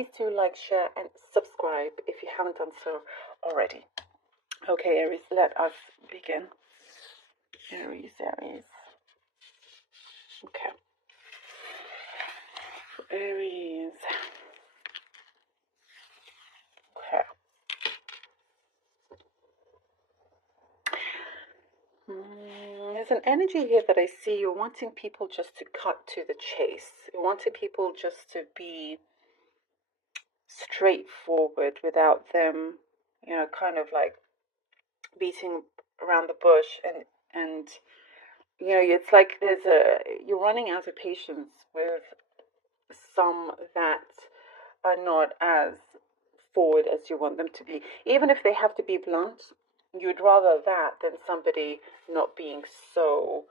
please do like, share, and subscribe if you haven't done so already. Okay, Aries, let us begin. Aries. Okay. Aries. Okay. There's an energy here that I see. You're wanting people just to cut to the chase. You're wanting people just to be straightforward without them, kind of like beating around the bush, and it's like you're running out of patience with some that are not as forward as you want them to be. Even if they have to be blunt, you'd rather that than somebody not being so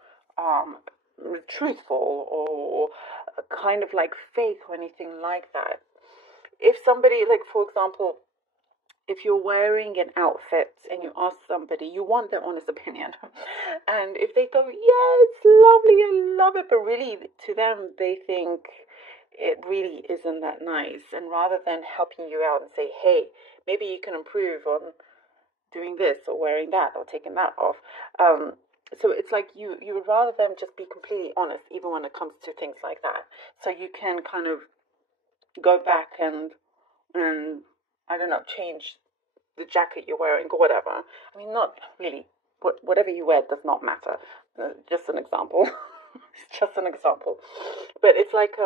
truthful or kind of like fake or anything like that. If somebody, like for example, if you're wearing an outfit and you ask somebody, you want their honest opinion. And if they go, yeah, it's lovely, I love it, but really to them, they think it really isn't that nice. And rather than helping you out and say, hey, maybe you can improve on doing this or wearing that or taking that off. So it's like you would rather them just be completely honest, even when it comes to things like that. So you can kind of go back and I don't know, change the jacket you're wearing or whatever. I mean, not really. Whatever you wear does not matter. Just an example. It's just an example. But it's like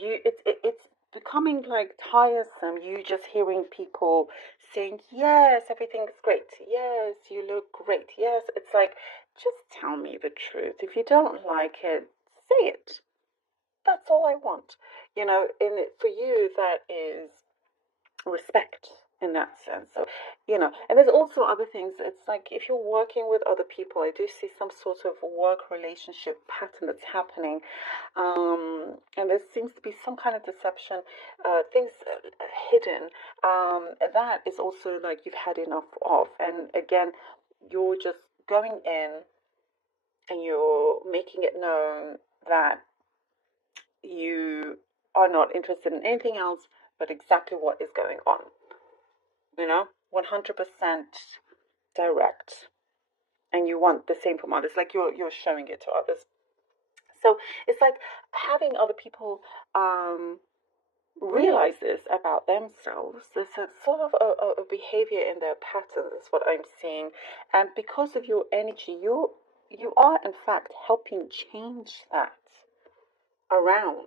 it's becoming like tiresome. You just hearing people saying, yes, everything's great. Yes, you look great. Yes, it's like, just tell me the truth. If you don't like it, say it. That's all I want. And for you, that is respect in that sense. So, and there's also other things. It's like if you're working with other people, I do see some sort of work relationship pattern that's happening. And there seems to be some kind of deception, things hidden. That is also like you've had enough of. And again, you're just going in and you're making it known that you are not interested in anything else but exactly what is going on. 100% direct. And you want the same from others, like you're showing it to others. So it's like having other people realize this about themselves. There's a sort of a behavior in their patterns, is what I'm seeing. And because of your energy, you are in fact helping change that around.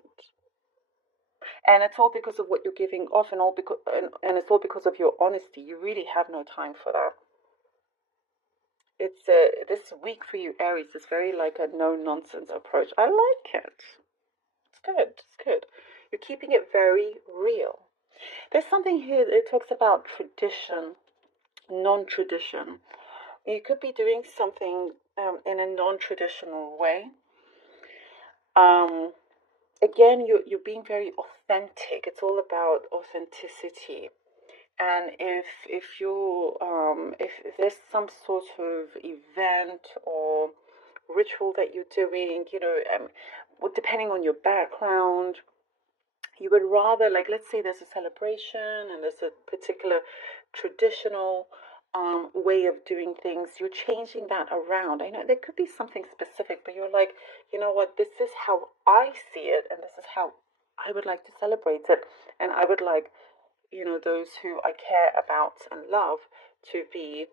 And it's all because of what you're giving off, and it's all because of your honesty. You really have no time for that. It's this week for you, Aries, is very like a no nonsense approach. I like it. It's good. It's good. You're keeping it very real. There's something here that talks about tradition, non-tradition. You could be doing something in a non-traditional way. Again, you're being very authentic. It's all about authenticity. And if there's some sort of event or ritual that you're doing, depending on your background, you would rather, like, let's say there's a celebration and there's a particular traditional way of doing things, you're changing that around. I know there could be something specific, but you're like, you know what, this is how I see it, and this is how I would like to celebrate it, and I would like, those who I care about and love to be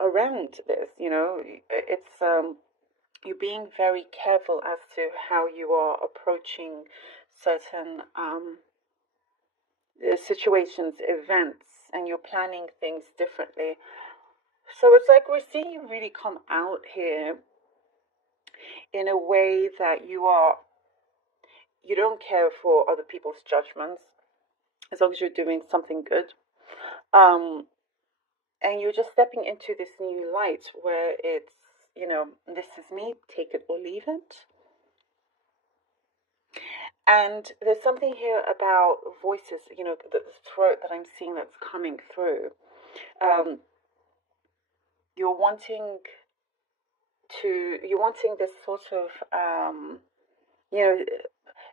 around this. It's you're being very careful as to how you are approaching certain situations, events, and you're planning things differently. So it's like we're seeing you really come out here in a way that you don't care for other people's judgments, as long as you're doing something good. And you're just stepping into this new light where it's, this is me, take it or leave it. And there's something here about voices, the throat that I'm seeing that's coming through. You're wanting this sort of,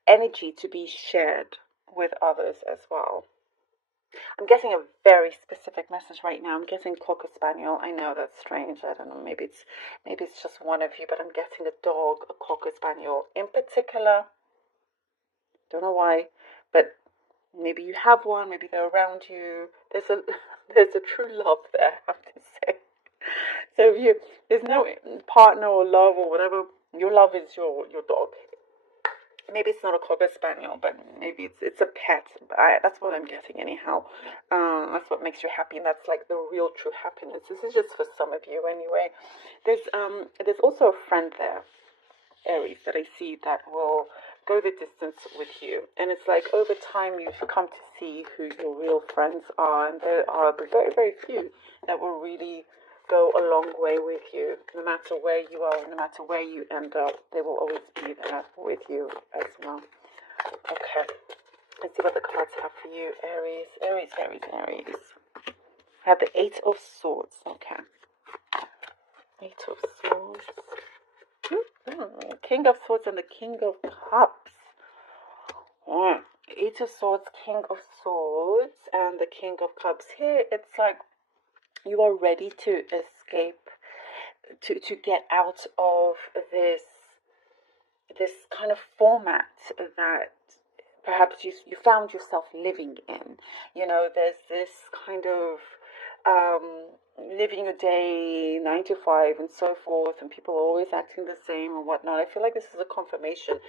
energy to be shared. with others as well. I'm getting a very specific message right now. I'm getting Cocker Spaniel. I know that's strange. I don't know. Maybe it's just one of you, but I'm getting a dog, a Cocker Spaniel in particular. Don't know why, but maybe you have one. Maybe they're around you. There's a true love there, I have to say. So if there's no partner or love or whatever, your love is your dog. Maybe it's not a Cocker Spaniel, but maybe it's a pet. That's what I'm getting anyhow. That's what makes you happy, and that's like the real true happiness. This is just for some of you anyway. There's also a friend there, Aries, that I see that will go the distance with you, and it's like over time you've come to see who your real friends are, and there are very very few that will really go a long way with you. No matter where you are, no matter where you end up, they will always be there with you as well. Okay, let's see what the cards have for you, Aries. Aries. I have the Eight of Swords. Okay, Eight of Swords. King of Swords and the King of Cups. Eight of Swords, King of Swords, and the King of Cups. Here, it's like you are ready to escape, to get out of this kind of format that perhaps you found yourself living in. You know, there's this kind of living a day 9 to 5 and so forth, and people are always acting the same and whatnot. I feel like this is a confirmation.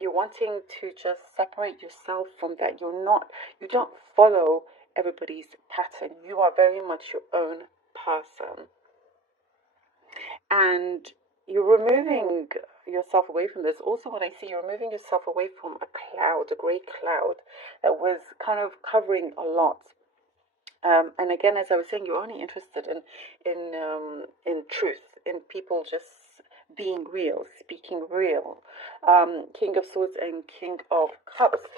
You're wanting to just separate yourself from that. You don't follow everybody's pattern. You are very much your own person, and you're removing yourself away from this. Also, what I see, you're removing yourself away from a cloud, a grey cloud that was kind of covering a lot. And again, as I was saying, you're only interested in truth, in people just being real, speaking real. King of Swords and King of Cups,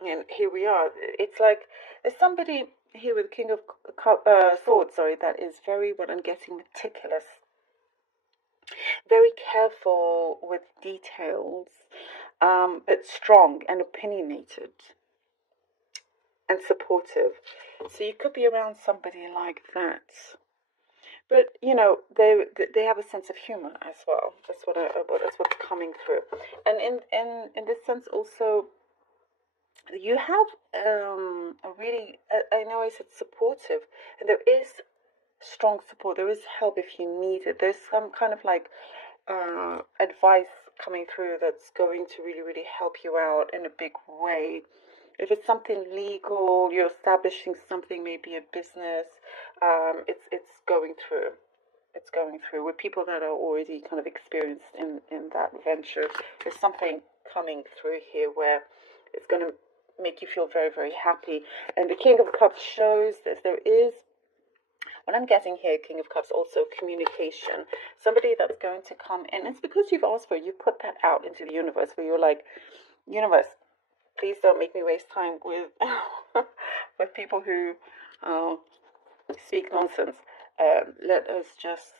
and here we are. It's like there's somebody here with King of Swords, that is very, what I'm getting, meticulous, very careful with details, but strong and opinionated and supportive. So you could be around somebody like that, but you know they have a sense of humor as well. That's what's coming through, and in this sense also, you have a really, I know I said supportive, and there is strong support. There is help if you need it. There's some kind of like advice coming through that's going to really really help you out in a big way. If it's something legal, you're establishing something, maybe a business, it's going through. It's going through with people that are already kind of experienced in that venture. There's something coming through here where it's going to make you feel very, very happy. And the King of Cups shows this. There is, what I'm getting here, King of Cups, also communication. Somebody that's going to come in. It's because you've asked for it. You put that out into the universe where you're like, universe, please don't make me waste time with with people who speak nonsense. Let us just,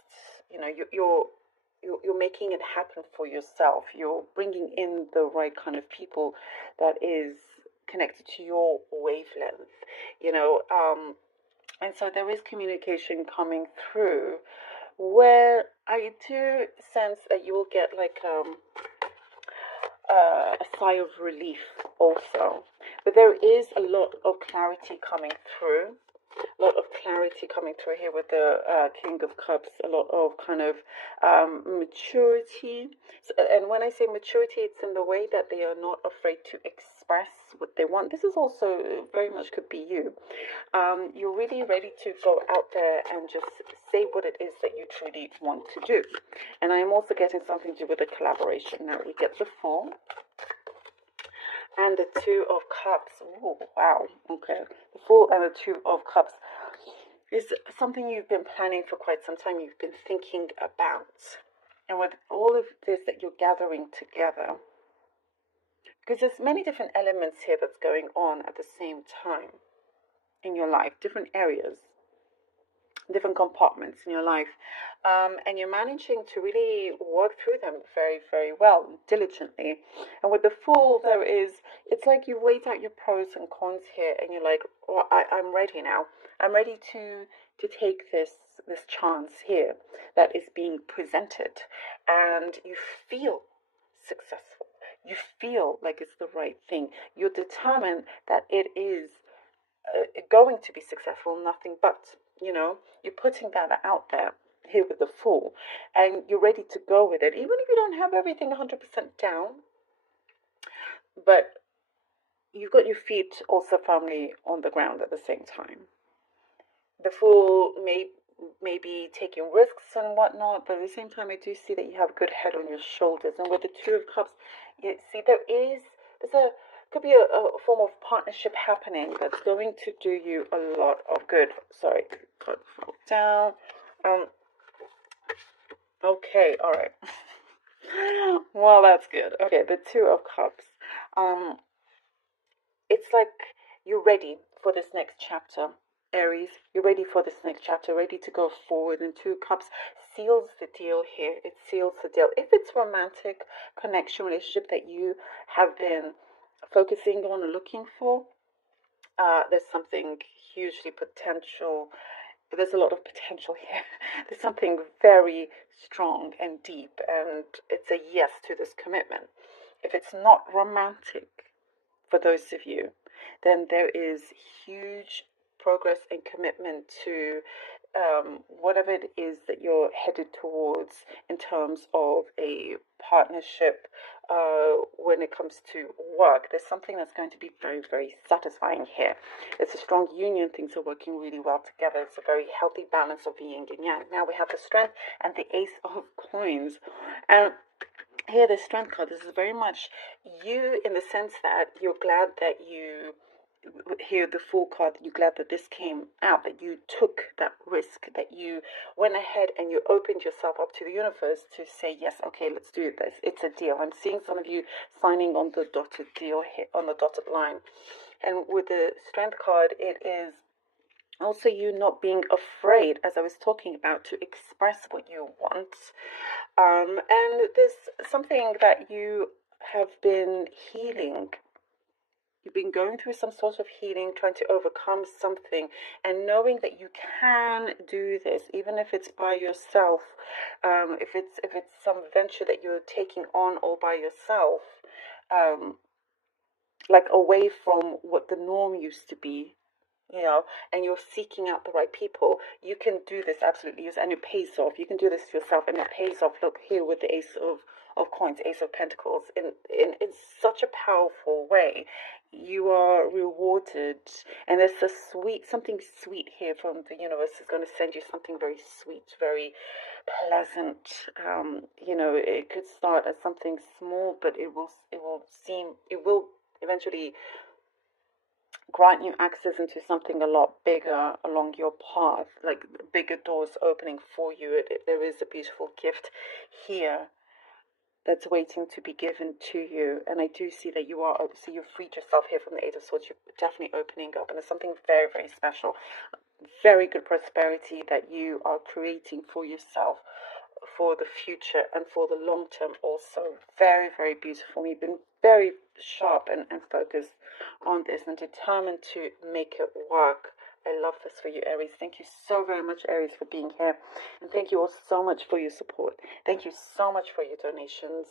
you're making it happen for yourself. You're bringing in the right kind of people that is connected to your wavelength. And so there is communication coming through, where I do sense that you will get like a sigh of relief also. But there is a lot of clarity coming through. A lot of clarity coming through here with the King of Cups. A lot of kind of maturity. So, and when I say maturity, it's in the way that they are not afraid to express what they want. This is also very much could be you. You're really ready to go out there and just say what it is that you truly want to do. And I am also getting something to do with a collaboration. Now we get the Fool and the Two of Cups. Oh, wow. Okay. The Fool and the Two of Cups is something you've been planning for quite some time. You've been thinking about. And with all of this that you're gathering together, because there's many different elements here that's going on at the same time in your life, different areas. different compartments in your life, and you're managing to really work through them very, very well, diligently. And with the Fool, it's like you weighed out your pros and cons here, and you're like, well, I'm ready now. I'm ready to take this chance here that is being presented, and you feel successful. You feel like it's the right thing. You're determined that it is going to be successful, nothing but, you're putting that out there here with the Fool, and you're ready to go with it, even if you don't have everything 100% down, but you've got your feet also firmly on the ground at the same time. The Fool may be taking risks and whatnot, but at the same time, I do see that you have a good head on your shoulders. And with the Two of Cups, you see could be a form of partnership happening that's going to do you a lot of good. Sorry, card fell down. Okay, all right. Well, that's good. Okay, the Two of Cups. It's like you're ready for this next chapter, Aries. You're ready for this next chapter, ready to go forward. And Two Cups seals the deal here. It seals the deal. If it's romantic connection, relationship that you have been focusing on or looking for, there's something hugely potential. There's a lot of potential here. There's something very strong and deep, and it's a yes to this commitment. If it's not romantic for those of you, then there is huge progress and commitment to whatever it is that you're headed towards in terms of a partnership. When it comes to work, there's something that's going to be very, very satisfying here. It's a strong union. Things are working really well together. It's a very healthy balance of yin and yang. Now we have the Strength and the Ace of Coins, and here the Strength card. This is very much you, in the sense that you're glad that you, here the Fool card, you're glad that this came out, that you took that risk, that you went ahead and you opened yourself up to the universe to say, yes, okay, let's do this. It's a deal. I'm seeing some of you signing on the dotted deal here, on the dotted line. And with the Strength card, it is also you not being afraid, as I was talking about, to express what you want. And there's something that you have been healing. You've been going through some sort of healing, trying to overcome something, and knowing that you can do this, even if it's by yourself, if it's some venture that you're taking on all by yourself, like away from what the norm used to be, and you're seeking out the right people. You can do this absolutely, and it pays off. You can do this yourself, and it pays off. Look here with the Ace of Coins, Ace of Pentacles, in such a powerful way. You are rewarded, and there's something sweet here from the universe. Is going to send you something very sweet, very pleasant. It could start as something small, but it will eventually grant you access into something a lot bigger along your path, like bigger doors opening for you. There is a beautiful gift here that's waiting to be given to you. And I do see that you've freed yourself here from the Eight of Swords. You're definitely opening up, and it's something very, very special. Very good prosperity that you are creating for yourself, for the future and for the long term also. Very, very beautiful. You've been very sharp and focused on this and determined to make it work. I love this for you, Aries. Thank you so very much, Aries, for being here. And thank you all so much for your support. Thank you so much for your donations.